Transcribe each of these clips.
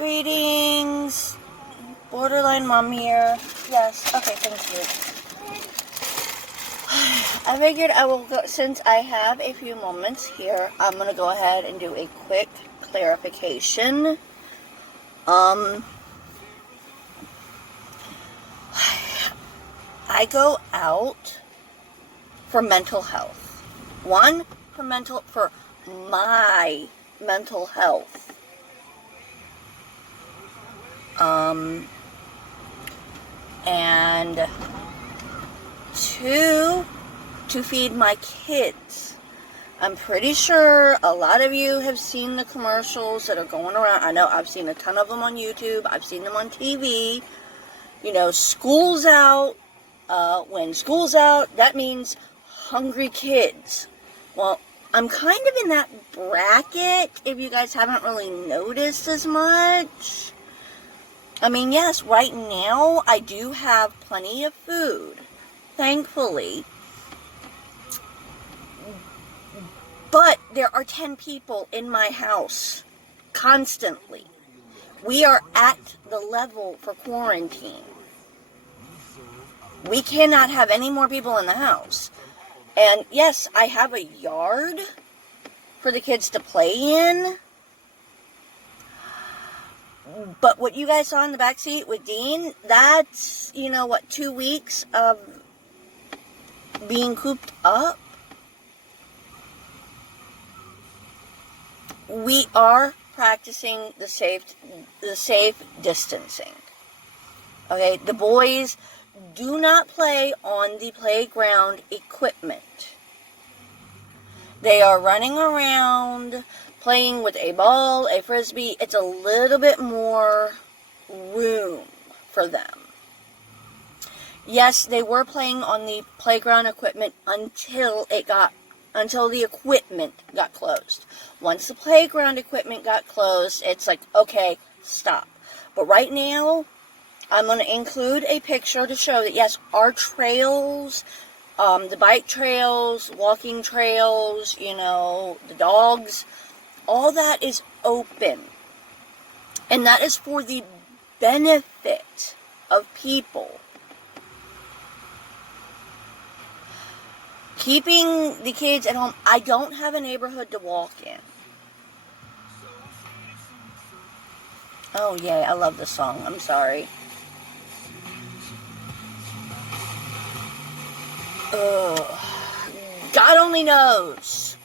Greetings. Borderline mom here. Yes, okay, thank you. I figured I will go, since I have a few moments here, I'm going to go ahead and do a quick clarification. I go out for mental health. One, for my mental health. And two, to feed my kids. I'm pretty sure a lot of you have seen the commercials that are going around. I know I've seen a ton of them on YouTube. I've seen them on TV. You know, school's out. When school's out, that means hungry kids. Well, I'm kind of in that bracket, if you guys haven't really noticed as much. I mean, yes, right now I do have plenty of food, thankfully. But there are 10 people in my house constantly. We are at the level for quarantine. We cannot have any more people in the house. And yes, I have a yard for the kids to play in. But what you guys saw in the backseat with Dean, that's, 2 weeks of being cooped up. We are practicing the safe distancing. Okay, the boys do not play on the playground equipment. They are running around, playing with a ball, a frisbee. It's a little bit more room for them. Yes, they were playing on the playground equipment until the equipment got closed. Once the playground equipment got closed, it's like, okay, stop. But right now, I'm going to include a picture to show that, yes, our trails, the bike trails, walking trails, the dogs, all that is open. And that is for the benefit of people. Keeping the kids at home, I don't have a neighborhood to walk in. Oh, yay, I love this song. I'm sorry. God only knows.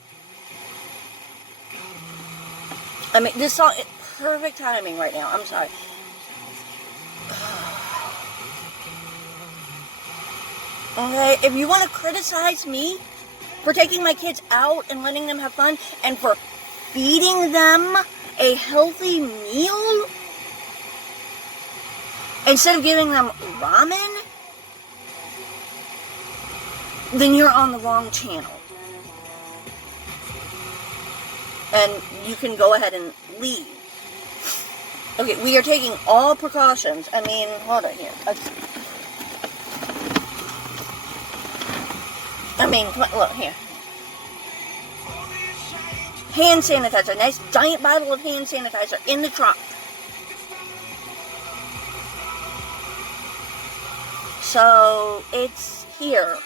I mean, this song, perfect timing right now. I'm sorry. Okay, if you want to criticize me for taking my kids out and letting them have fun and for feeding them a healthy meal instead of giving them ramen, then you're on the wrong channel. And you can go ahead and leave. Okay, we are taking all precautions. I mean, hold on here. Look here. Hand sanitizer. Nice giant bottle of hand sanitizer in the trunk. So, it's here.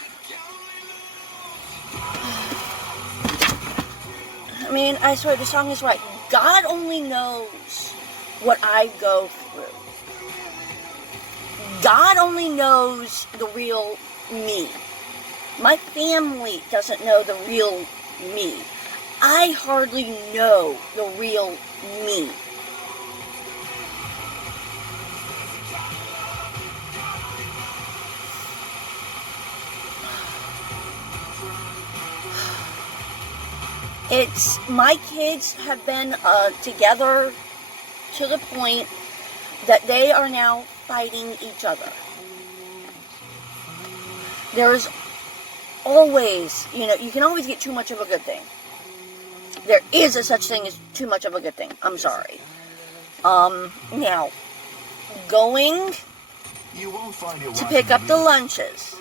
I mean, I swear, the song is right. God only knows what I go through. God only knows the real me. My family doesn't know the real me. I hardly know the real me. My kids have been together to the point that they are now fighting each other. There's always, you can always get too much of a good thing. There is a such thing as too much of a good thing. I'm sorry. Now, going to pick up the lunches.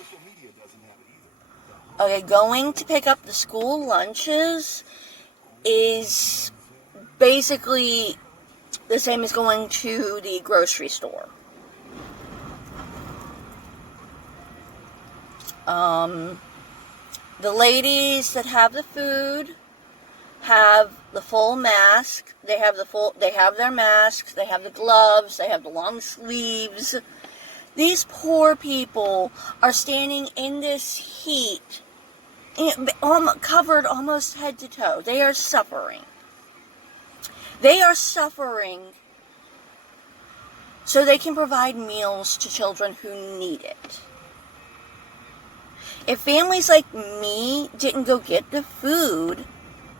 Okay, going to pick up the school lunches is basically the same as going to the grocery store. The ladies that have the food have the full mask. They have their masks, they have the gloves, they have the long sleeves. These poor people are standing in this heat, covered almost head to toe. They are suffering. They are suffering so they can provide meals to children who need it. If families like me didn't go get the food,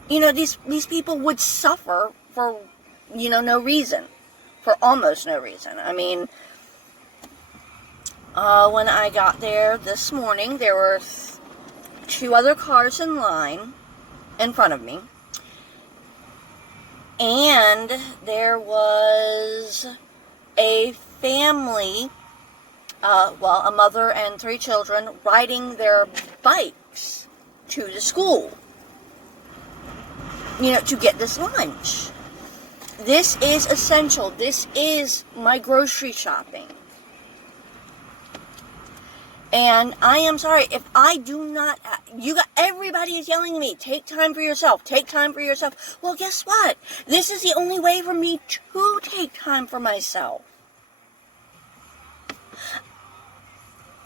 these people would suffer for, no reason. For almost no reason. I mean, when I got there this morning, there were 2 other cars in line in front of me. And there was a family, a mother and 3 children riding their bikes to the school, to get this lunch. This is essential. This is my grocery shopping. And I am sorry, if I do not, everybody is yelling at me, take time for yourself, take time for yourself. Well, guess what? This is the only way for me to take time for myself.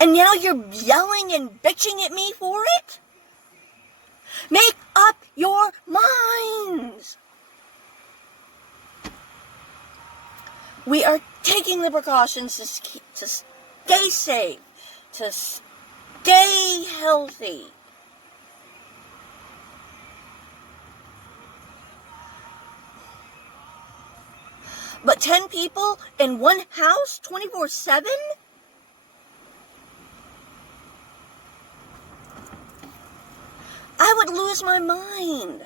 And now you're yelling and bitching at me for it? Make up your minds. We are taking the precautions to stay safe, to stay healthy. But 10 people in one house, 24/7? I would lose my mind.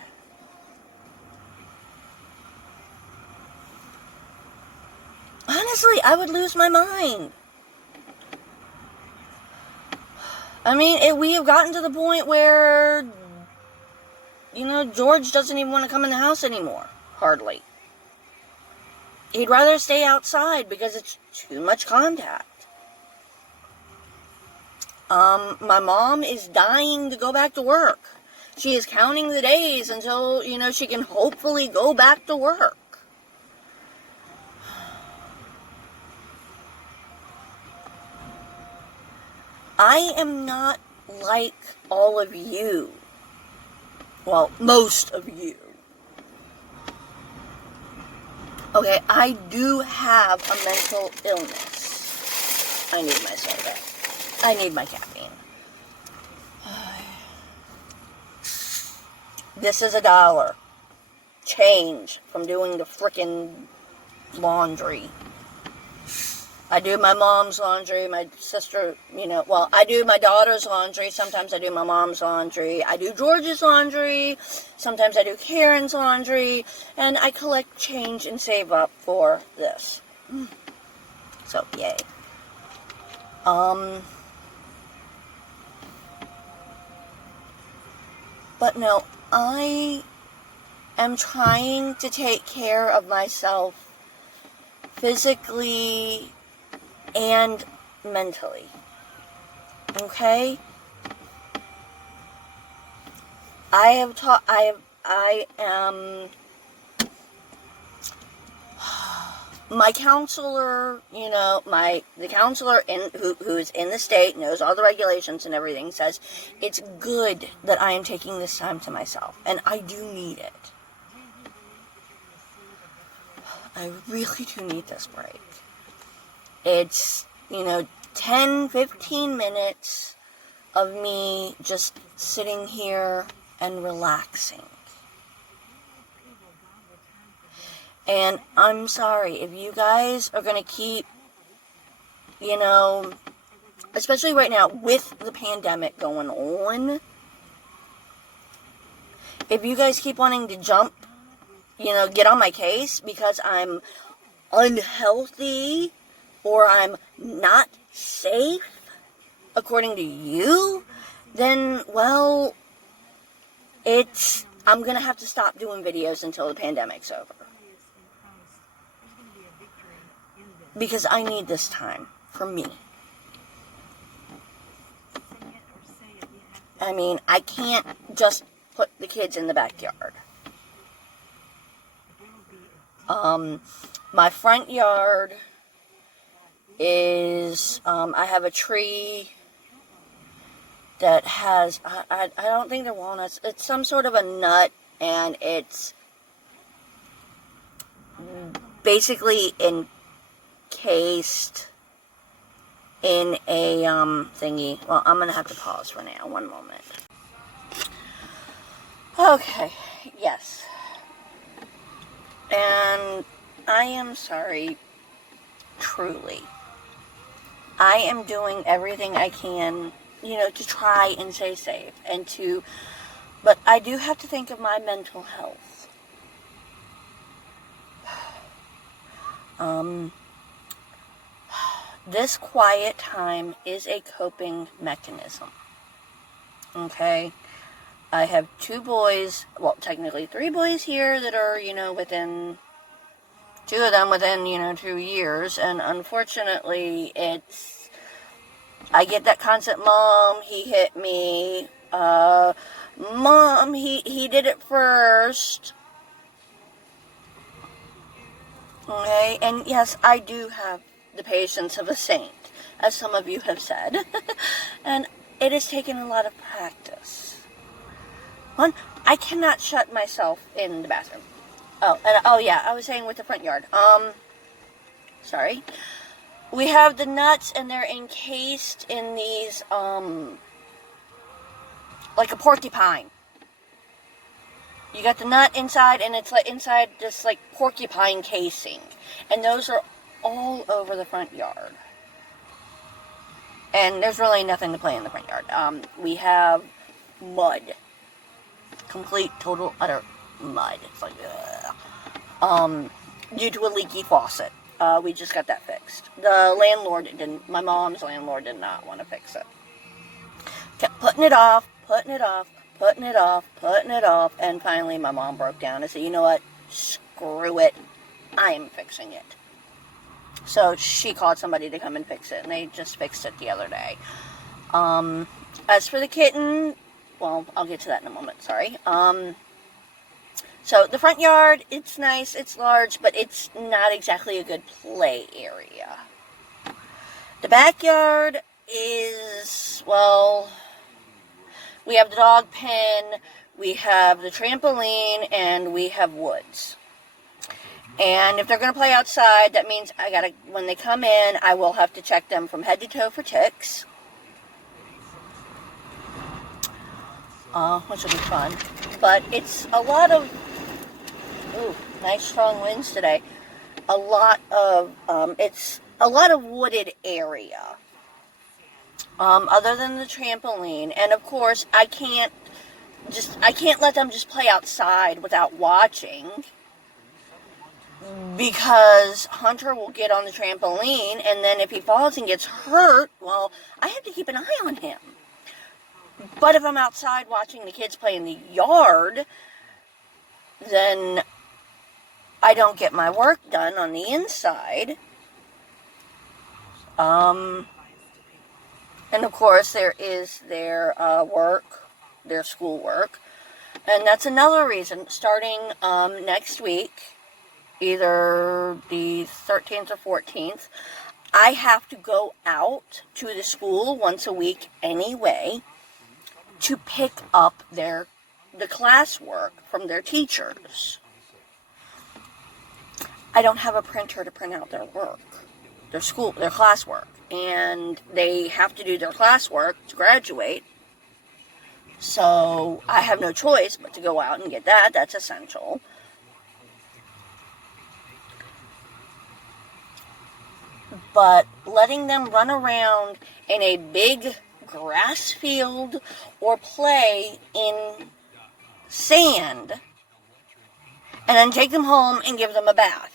Honestly, I would lose my mind. I mean, we have gotten to the point where, George doesn't even want to come in the house anymore. Hardly. He'd rather stay outside because it's too much contact. My mom is dying to go back to work. She is counting the days until, she can hopefully go back to work. I am not like all of you. Well, most of you. Okay, I do have a mental illness. I need my soda. I need my caffeine. This is $1. Change from doing the frickin' laundry. I do my mom's laundry, my sister, I do my daughter's laundry. Sometimes I do my mom's laundry. I do George's laundry. Sometimes I do Karen's laundry. And I collect change and save up for this. So, yay. But no, I am trying to take care of myself physically and mentally. Okay? My counselor, the counselor who's in the state, knows all the regulations and everything, says it's good that I am taking this time to myself. And I do need it. I really do need this break. It's, 10, 15 minutes of me just sitting here and relaxing. And I'm sorry, if you guys are going to keep, especially right now with the pandemic going on, if you guys keep wanting to jump, get on my case because I'm unhealthy or I'm not safe, according to you, then, well, I'm going to have to stop doing videos until the pandemic's over. because I need this time for me. I mean, I can't just put the kids in the backyard. My front yard is, I have a tree that has, I don't think they're walnuts, it's some sort of a nut, and it's basically encased in a, thingy. Well, I'm gonna have to pause for now, one moment. Okay, yes. And I am sorry, truly. I am doing everything I can, to try and stay safe but I do have to think of my mental health. This quiet time is a coping mechanism. Okay? I have 2 boys, well, technically 3 boys here that are, within, 2 of them within, 2 years, and unfortunately, I get that constant, Mom, he hit me, Mom, he did it first. Okay, and yes, I do have the patience of a saint, as some of you have said, and it has taken a lot of practice. One, I cannot shut myself in the bathroom. Oh yeah, I was saying with the front yard. Sorry. We have the nuts, and they're encased in these, like a porcupine. You got the nut inside, and it's like inside this like porcupine casing. And those are all over the front yard. And there's really nothing to play in the front yard. We have mud. Complete, total, utter mud. It's like, due to a leaky faucet. We just got that fixed. The landlord didn't, my mom's landlord did not want to fix it. Kept putting it off, and finally my mom broke down and said, you know what, screw it, I'm fixing it. So she called somebody to come and fix it, and they just fixed it the other day. As for the kitten, well, I'll get to that in a moment, sorry. So the front yard, it's nice, it's large, but it's not exactly a good play area. The backyard is, well, we have the dog pen, we have the trampoline, and we have woods. And if they're going to play outside, that means when they come in, I will have to check them from head to toe for ticks. Which will be fun. But it's a lot of, nice strong winds today. It's a lot of wooded area. Other than the trampoline. And of course, I can't let them just play outside without watching. Because Hunter will get on the trampoline, and then if he falls and gets hurt, well, I have to keep an eye on him. But if I'm outside watching the kids play in the yard, then I don't get my work done on the inside. And of course, there is their their schoolwork. And that's another reason, starting next week, either the 13th or 14th, I have to go out to the school once a week anyway to pick up the classwork from their teachers. I don't have a printer to print out their work, their classwork, and they have to do their classwork to graduate. So I have no choice but to go out and get that. That's essential. But letting them run around in a big grass field or play in sand and then take them home and give them a bath.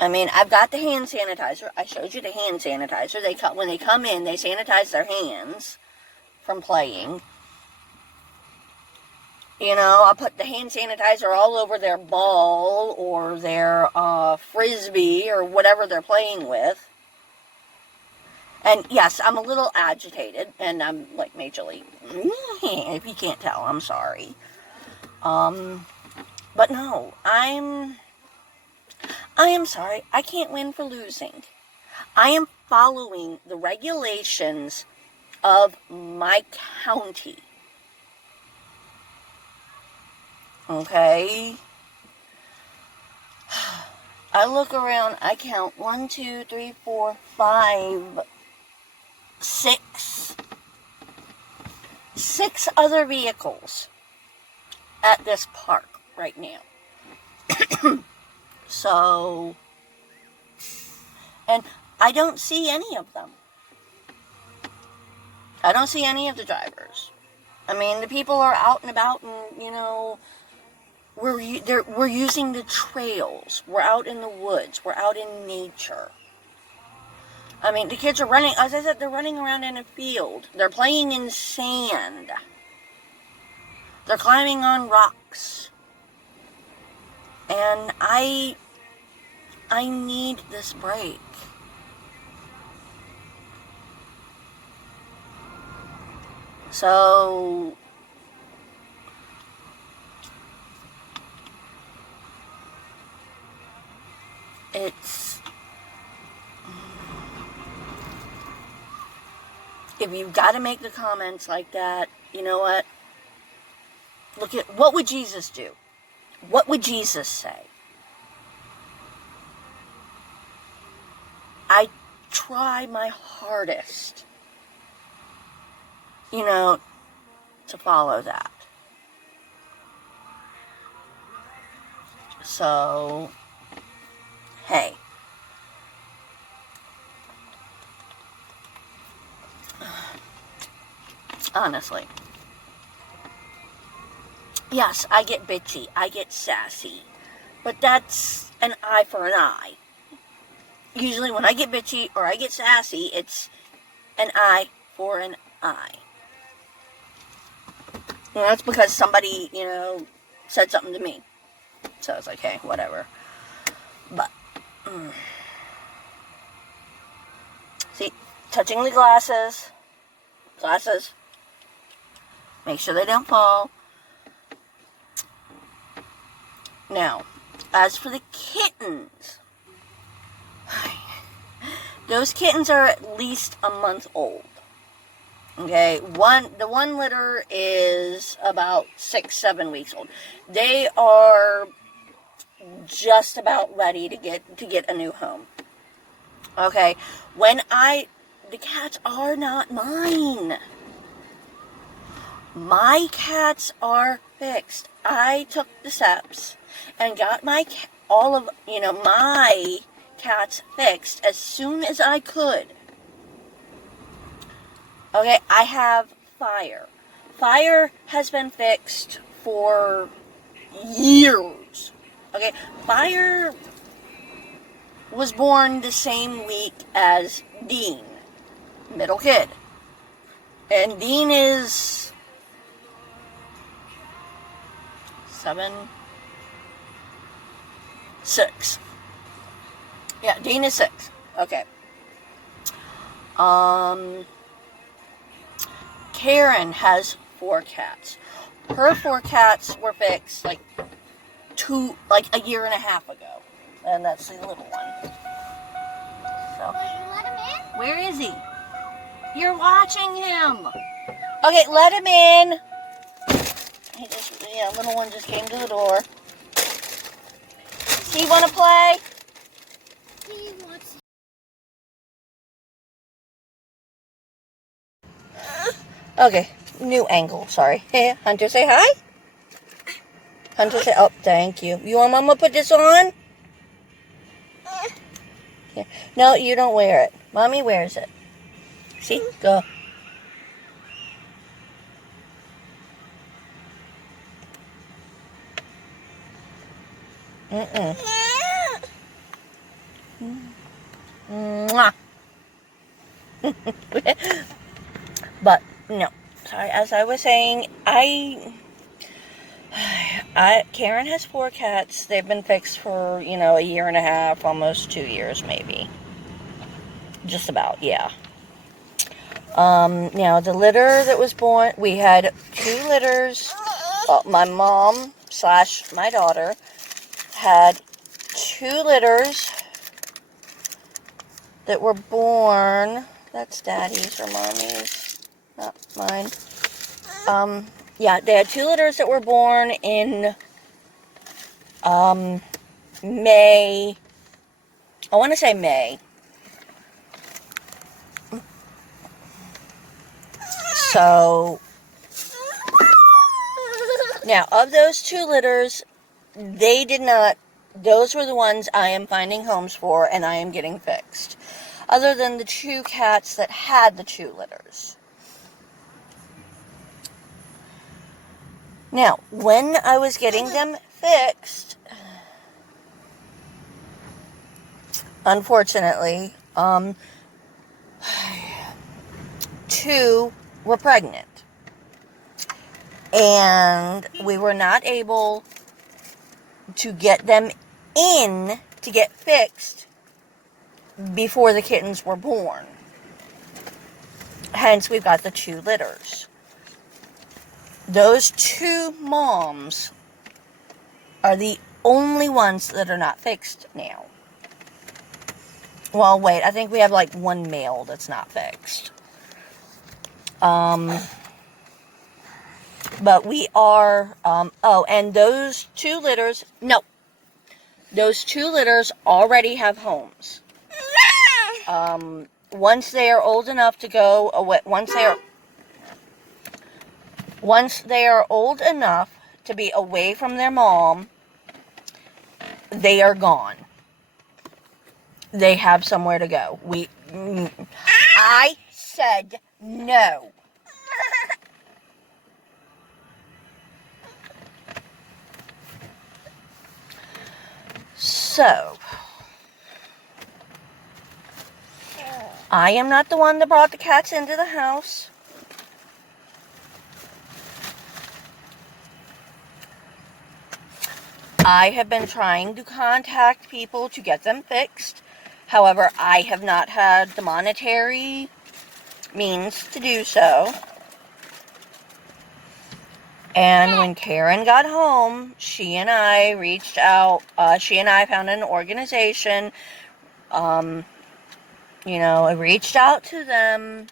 I mean, I've got the hand sanitizer. I showed you the hand sanitizer. When they come in, they sanitize their hands from playing. You know, I'll put the hand sanitizer all over their ball or their frisbee or whatever they're playing with. And yes, I'm a little agitated, and I'm like majorly, if you can't tell, I'm sorry. But no, I am sorry. I can't win for losing. I am following the regulations of my county. Okay? I look around, I count 1, 2, 3, 4, 5, 6. 6 other vehicles at this park right now. So, and I don't see any of them. I don't see any of the drivers. I mean, the people are out and about, and you know, we're using the trails. We're out in the woods. We're out in nature. I mean, the kids are running, as I said, they're running around in a field. They're playing in sand. They're climbing on rocks. And I need this break. So, it's, if you've got to make the comments like that, you know what? Look at, what would Jesus do? What would Jesus say? I try my hardest, you know, to follow that. So, hey. Honestly. Yes, I get bitchy. I get sassy. But that's an eye for an eye. Usually when I get bitchy or I get sassy, it's an eye for an eye. And that's because somebody, you know, said something to me. So I was like, hey, whatever. But, see, touching the glasses. Make sure they don't fall. Now, as for the kittens, those kittens are at least a month old. Okay, the one litter is about 6-7 weeks old. They are just about ready to get a new home. Okay, the cats are not mine. My cats are fixed. I took the steps and got my cats fixed as soon as I could. Okay, I have Fire. Fire has been fixed for years. Okay, Fire was born the same week as Dean, middle kid. And Dean is 6. Yeah, Dean is 6. Okay. Karen has 4 cats. Her 4 cats were fixed like a year and a half ago. And that's the little one. So, will you let him in? Where is he? You're watching him. Okay, let him in. Little one just came to the door. Does he want to play? He wants. Okay, new angle, sorry. Hey, Hunter, say hi. Hunter, say, oh, thank you. You want Mama to put this on? Yeah. No, you don't wear it. Mommy wears it. See? Go. Mwah. But, no. Sorry, as I was saying, Karen has 4 cats. They've been fixed for, a year and a half, almost 2 years maybe. Just about, yeah. Now the litter that was born, we had 2 litters. My mom / my daughter had 2 litters that were born. That's Daddy's or Mommy's, not mine. Yeah, they had 2 litters that were born in May. I want to say May. So, now, of those 2 litters, those were the ones I am finding homes for and I am getting fixed. Other than the 2 cats that had the 2 litters. Now, when I was getting them fixed, unfortunately, 2 were pregnant. And we were not able to get them in to get fixed before the kittens were born. Hence, we've got the 2 litters. Those 2 moms are the only ones that are not fixed now. Well, wait, I think we have like 1 male that's not fixed. But we are, and those 2 litters, those 2 litters already have homes. Once they are old enough to go away, once they are old enough to be away from their mom, they are gone. They have somewhere to go. I said no. So, I am not the one that brought the cats into the house. I have been trying to contact people to get them fixed. However, I have not had the monetary means to do so. And when Karen got home, she and I reached out. She and I found an organization. I reached out to them,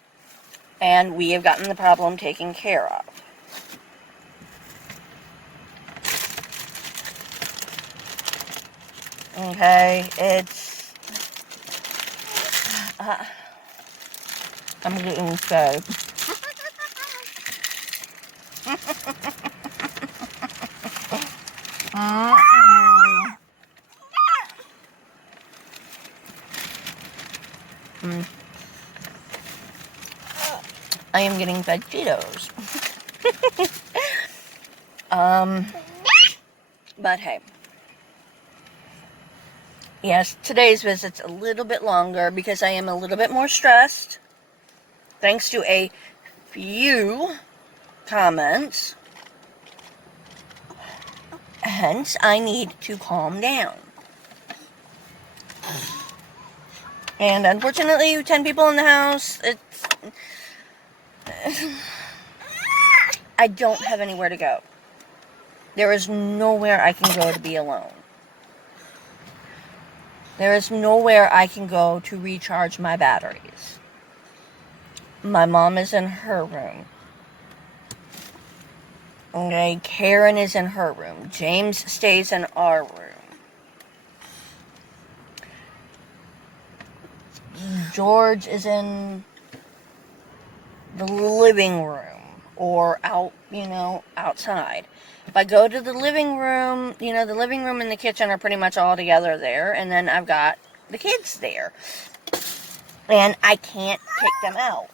and we have gotten the problem taken care of. Okay, I'm getting fed. I am getting fed Cheetos. But hey. Yes, today's visit's a little bit longer because I am a little bit more stressed. Thanks to a few comments. Hence, I need to calm down. And unfortunately, 10 people in the house, I don't have anywhere to go. There is nowhere I can go to be alone. There is nowhere I can go to recharge my batteries. My mom is in her room. Okay, Karen is in her room. James stays in our room. George is in the living room or outside. If I go to the living room, the living room and the kitchen are pretty much all together there, and then I've got the kids there. And I can't kick them out.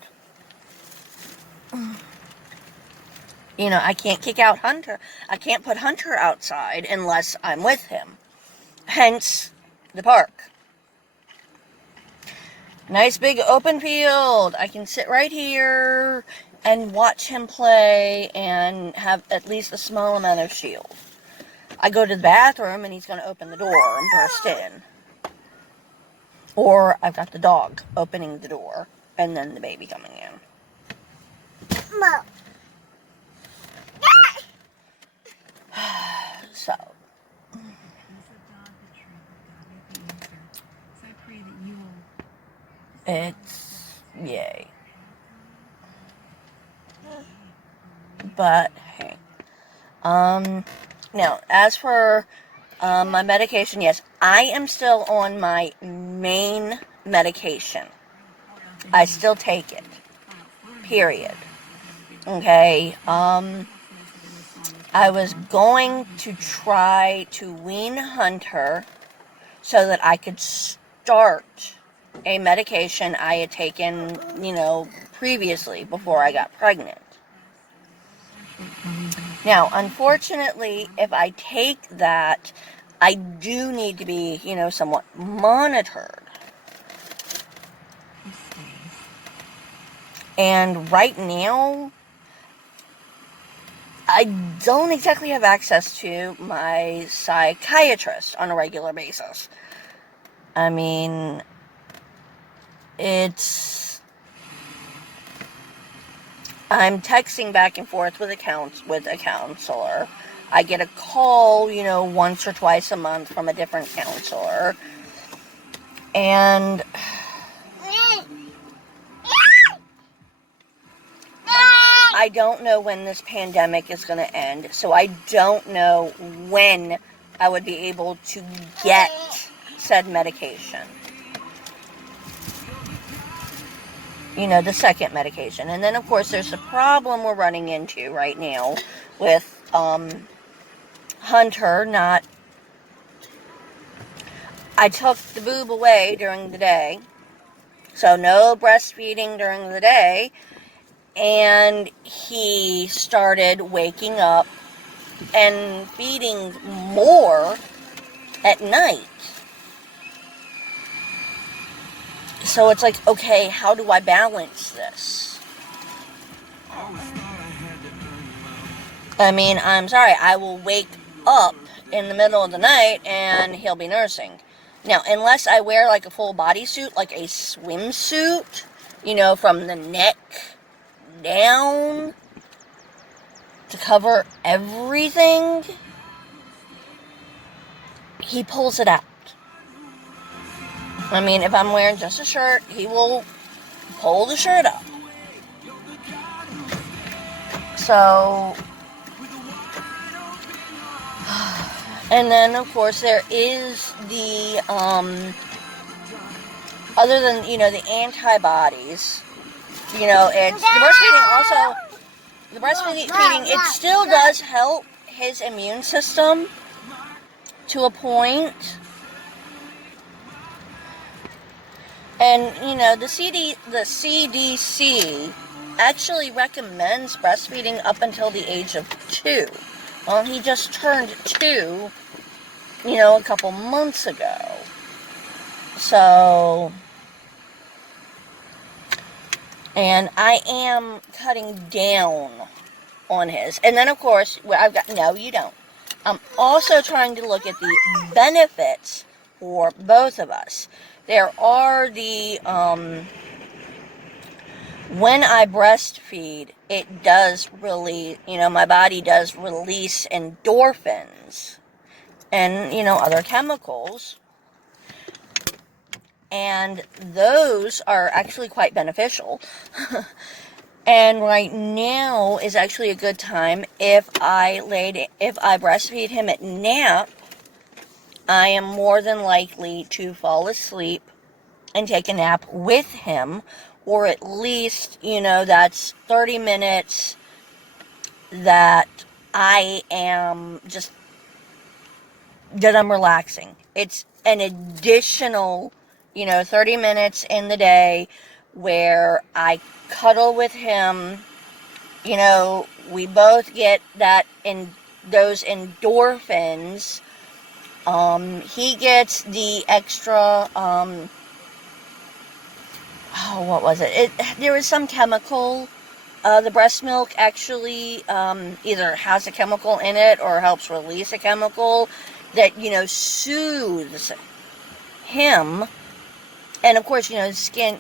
I can't kick out Hunter. I can't put Hunter outside unless I'm with him. Hence, the park. Nice big open field. I can sit right here and watch him play and have at least a small amount of shield. I go to the bathroom and he's going to open the door and burst in. Or I've got the dog opening the door and then the baby coming in. Mo. So. It's yay. But hey. Now, as for my medication, yes, I am still on my main medication. I still take it. Period. Okay. I was going to try to wean Hunter so that I could start a medication I had taken, previously before I got pregnant. Now, unfortunately, if I take that, I do need to be, somewhat monitored. And right now, I don't exactly have access to my psychiatrist on a regular basis. I mean, I'm texting back and forth with a counselor. I get a call, once or twice a month from a different counselor. And I don't know when this pandemic is going to end, so I don't know when I would be able to get said medication. The second medication. And then, of course, there's the problem we're running into right now with Hunter not... I took the boob away during the day, so no breastfeeding during the day, and he started waking up and feeding more at night. So it's like, okay, how do I balance this? I mean, I'm sorry, I will wake up in the middle of the night and he'll be nursing. Now, unless I wear like a full bodysuit, like a swimsuit, from the neck down to cover everything, he pulls it out. I mean, if I'm wearing just a shirt, he will pull the shirt up. So, and then, of course, there is the, other than, the antibodies, it's, the breastfeeding, it still does help his immune system to a point. And, the CDC actually recommends breastfeeding up until the age of 2. Well, he just turned 2, a couple months ago. So, and I am cutting down on his. And then, of course, no, you don't. I'm also trying to look at the benefits for both of us. There are the, when I breastfeed, it does really, my body does release endorphins and, other chemicals. And those are actually quite beneficial. And right now is actually a good time if I breastfeed him at nap, I am more than likely to fall asleep and take a nap with him, or at least, that's 30 minutes that I am that I'm relaxing. It's an additional, 30 minutes in the day where I cuddle with him. We both get those endorphins. He gets the extra, what was it? There was some chemical The breast milk actually either has a chemical in it or helps release a chemical that, soothes him. And of course, the skin,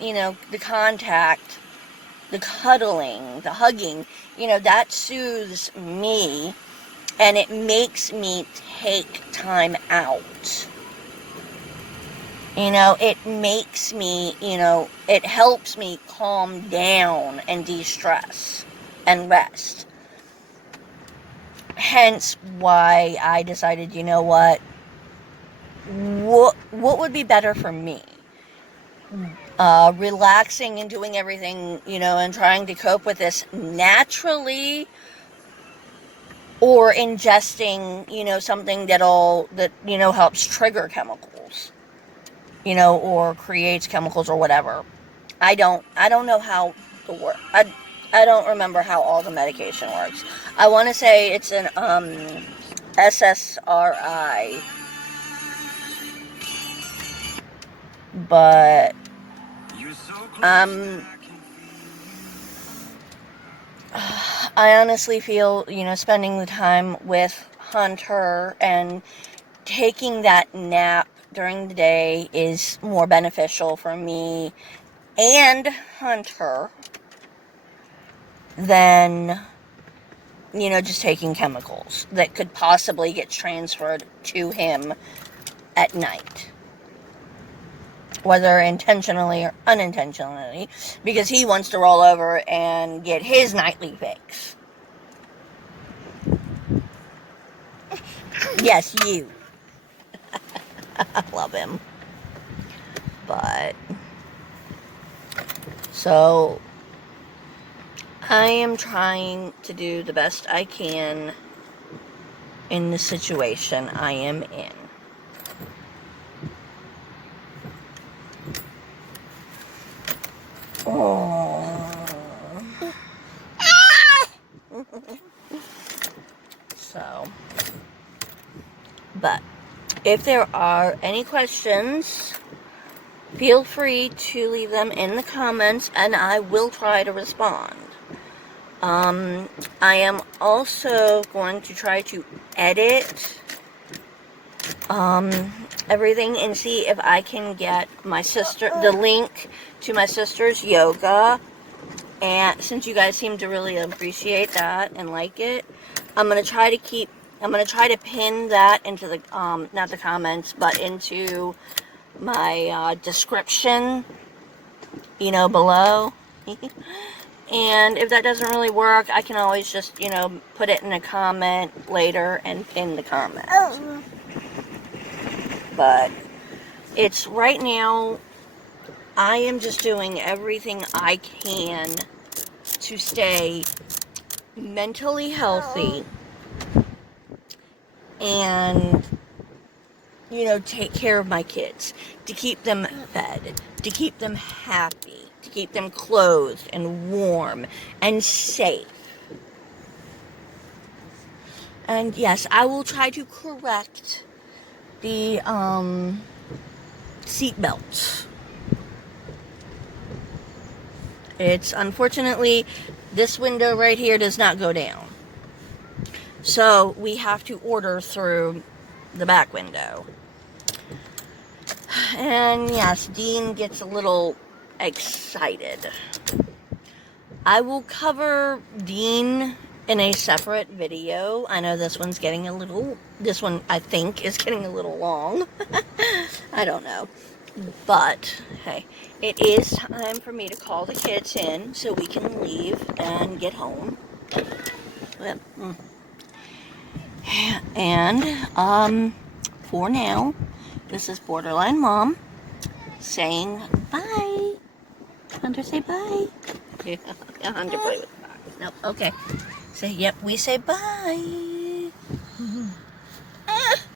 the contact, the cuddling, the hugging, that soothes me, and it makes me take time out. It makes me, it helps me calm down and de-stress and rest. Hence why I decided, what would be better for me? Relaxing and doing everything, and trying to cope with this naturally, or ingesting, something that helps trigger chemicals, or creates chemicals or whatever. I don't know how the work. I don't remember how all the medication works. I want to say it's an SSRI, but I honestly feel, spending the time with Hunter and taking that nap during the day is more beneficial for me and Hunter than, just taking chemicals that could possibly get transferred to him at night. Whether intentionally or unintentionally, because he wants to roll over and get his nightly fix. Yes, you. I love him. But, so, I am trying to do the best I can in the situation I am in. Oh. So, but if there are any questions, feel free to leave them in the comments and I will try to respond. I am also going to try to edit everything and see if I can get my sister, the link to my sister's yoga. And since you guys seem to really appreciate that and like it, I'm going to try to pin that into the, not the comments, but into my description, below. And if that doesn't really work, I can always just, put it in a comment later and pin the comment. But it's right now, I am just doing everything I can to stay mentally healthy and, take care of my kids, to keep them fed, to keep them happy, to keep them clothed and warm and safe. And yes, I will try to correct the seat belts. It's unfortunately, this window right here does not go down. So we have to order through the back window. And yes, Dean gets a little excited. I will cover Dean in a separate video. I know this one I think is getting a little long. I don't know. But, hey, it is time for me to call the kids in so we can leave and get home. And, for now, this is Borderline Mom saying bye. Hunter, say bye. Yeah, Hunter play with the box. Nope, okay. Say, yep, we say bye.